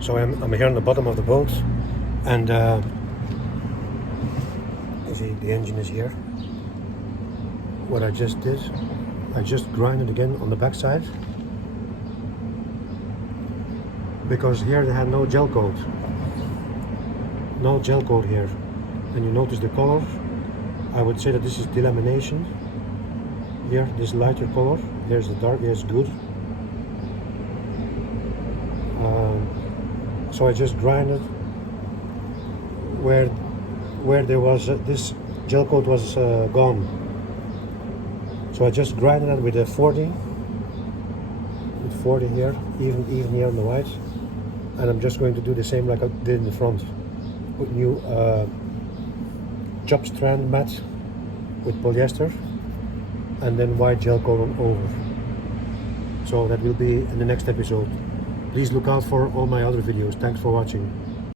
So I'm here on the bottom of the boat, and you see the engine is here. What I just did, I just grinded again on the backside, because here they had no gel coat. No gel coat here. And you notice the color. I would say that this is delamination. Here, this lighter color. Here's the dark, here's good. So I just grinded where there was this gel coat was gone. So I just grinded it with a 40 here, even here on the white, and I'm just going to do the same like I did in the front with new chop strand mat with polyester, and then white gel coat on over. So that will be in the next episode. Please look out for all my other videos. Thanks for watching.